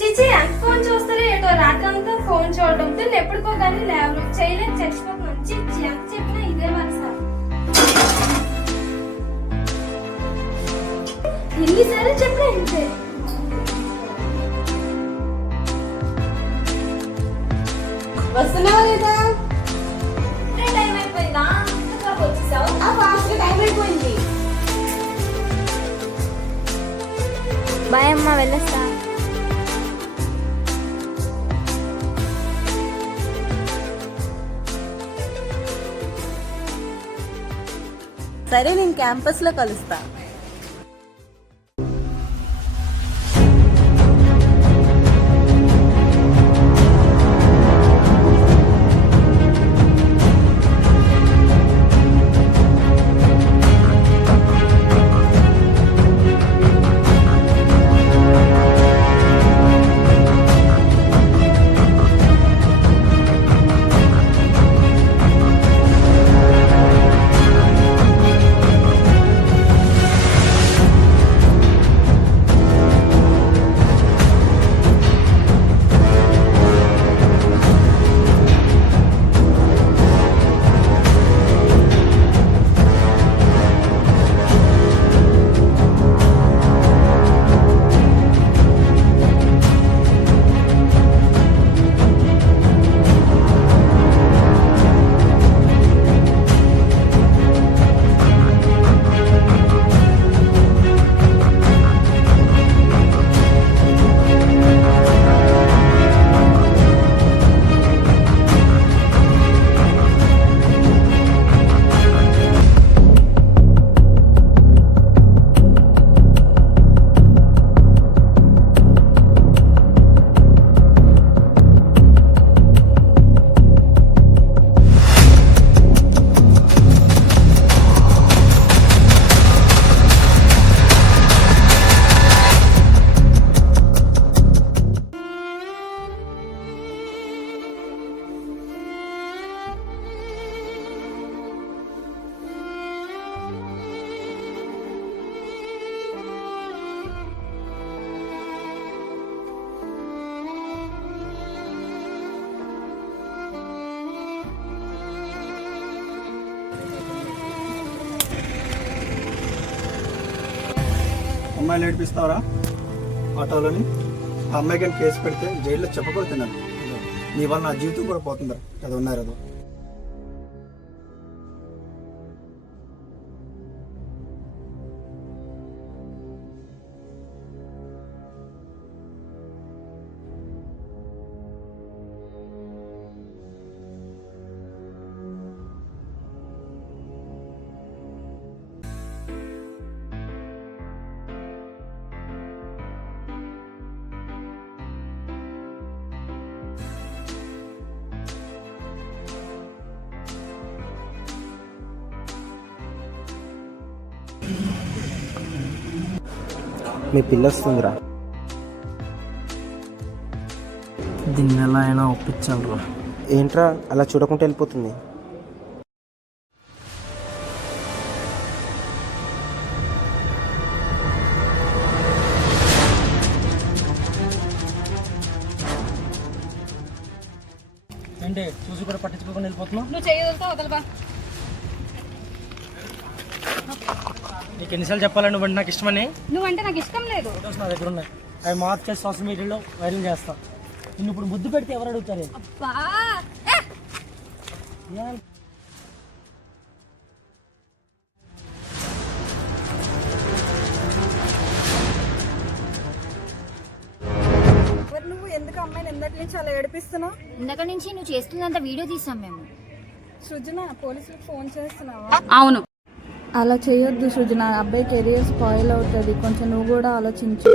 చిచి ఎంత ఫోన్ చూస్తారో ఏటో రాత్రంతా ఫోన్ చూడడం పిల్లలు ఎప్పుడుకో కానీ లేవరు చేయలేదు చచ్చిపోతున్నాం. చిచి ఎంత చెప్పినా ఇదే వరుస. ఎన్నిసార్లు చెప్పినా ఇంతే. వస్తున్నావా లేదా? టైం అయిపోయిందా? వచ్చేసావు? ఫాస్ట్ టైం అయిపోయింది. బాయ్ అమ్మ, వెళ్ళొస్తా. సరే, నేను క్యాంపస్ లో కలుస్తా. అమ్మాయిని ఏడిపిస్తావరా ఆటోలోని? ఆ అమ్మాయి కానీ కేసు పెడితే జైల్లో చెప్పకూడదు. నీ వల్ల నా జీవితం కూడా పోతుందా? అది ఉన్నారు అది. మీ పిల్ల వస్తుందిరా. దీన్ని ఎలా అయినా ఒప్పించాలరా. ఏంట్రా అలా చూడకుండా వెళ్ళిపోతుంది? ఏంటి చూసి కూడా పట్టించుకోకుండా వెళ్ళిపోతున్నావు? నువ్వు చేయగలుగుతా వదలబా. నీకు ఎన్నిసార్లు చెప్పాలని నువ్వు నాకు ఇష్టమని? నువ్వంటే నాకు ఇష్టం లేదు. ఫోటోస్ నా దగ్గర ఉన్నాయి, అవి మార్క్ చేసి సోషల్ మీడియాలో వైరల్ చేస్తా. నిన్ను ఇప్పుడు ముద్దు పెడితే ఎవరు అడుగుతారు? అబ్బా నువ్వు ఎందుకు అమ్మాయిని ఎందటి నుంచి అలా ఏడిపిస్తున్నావు? ఇందాక నుంచి నువ్వు చేస్తున్నంత వీడియో తీసాం మేము. సృజన, పోలీసులకు ఫోన్ చేస్తున్నావా? అవును. అలా చేయొద్దు సృజన, అబ్బాయి కెరియర్ స్పాయిల్ అవుతుంది. కొంచెం నువ్వు కూడా ఆలోచించు.